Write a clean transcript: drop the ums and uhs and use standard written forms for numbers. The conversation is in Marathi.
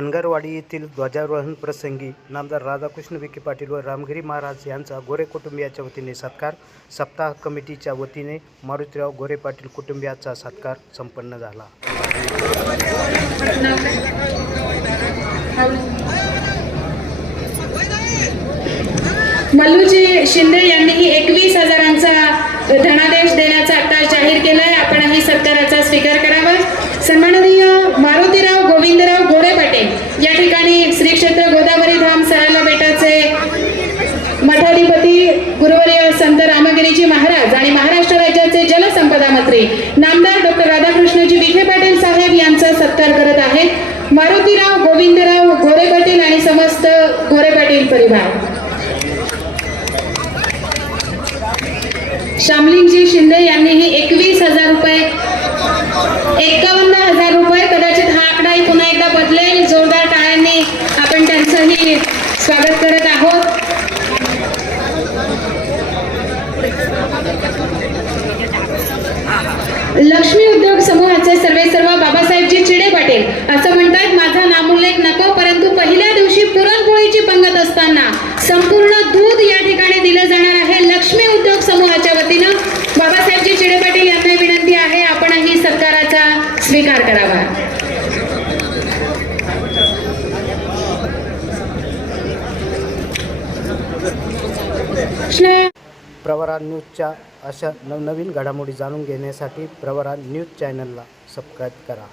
धनगरवाडी येथील ध्वजारोहण प्रसंगी नामदार राधाकृष्ण विखे पाटील व रामगिरी महाराज यांचा गोरे कुटुंबियाच्या वतीने सत्कार. सप्ताह कमिटीच्या वतीने मारुतीराव गोरे पाटील कुटुंबियाचा सत्कार संपन्न झाला. मल्लूजी शिंदे यांनीही 21,000चा धनादेश देण्याचा आता जाहीर केलाय. आपणही सत्काराचा स्वीकार करावा. सन्माननीय मारुतीराव गोविंदराव गोरे पाटील या ठिकाणी श्री क्षेत्र गोदावरी धाम सराला बेटाचे मठाधिपती गुरुवर्य संत रामगिरीजी महाराज आणि महाराष्ट्र राज्याचे जलसंपदा मंत्री नामदार डॉक्टर राधाकृष्णजी विखे पाटील साहेब यांचा सत्कार करत आहेत. मारुतीराव गोविंदराव गोरे पाटील आणि समस्त गोरे पाटील परिवार. श्यामलिंगजी शिंदे यांनीही 21,000 रुपये, 51,000 रुपये, कदाचित हा आकडाही पुन्हा एकदा बदलेल. जोरदार टाळ्यांनी आपण त्यांचंही स्वागत करत आहोत. लक्ष्मी उद्योग समूहाचे सर्व बाबासाहेबजी चिडे पाटील असं म्हणतात, माझा नामोल्लेख नको, परंतु पहिल्या दिवशी पुरणपोळीची पंगत असताना संपूर्ण दूध या ठिकाणी दिलं जाणार आहे. लक्ष्मी उद्योग समूहाच्या वतीनं बाबासाहेबजी चिडे पाटील यांना विनंती आहे, आपणही सत्काराचा स्वीकार करावा. प्रवरा न्यूजच्या अशा नवनवीन घडामोडी जाणून घेण्यासाठी प्रवरा न्यूज चॅनलला सबस्क्राईब करा.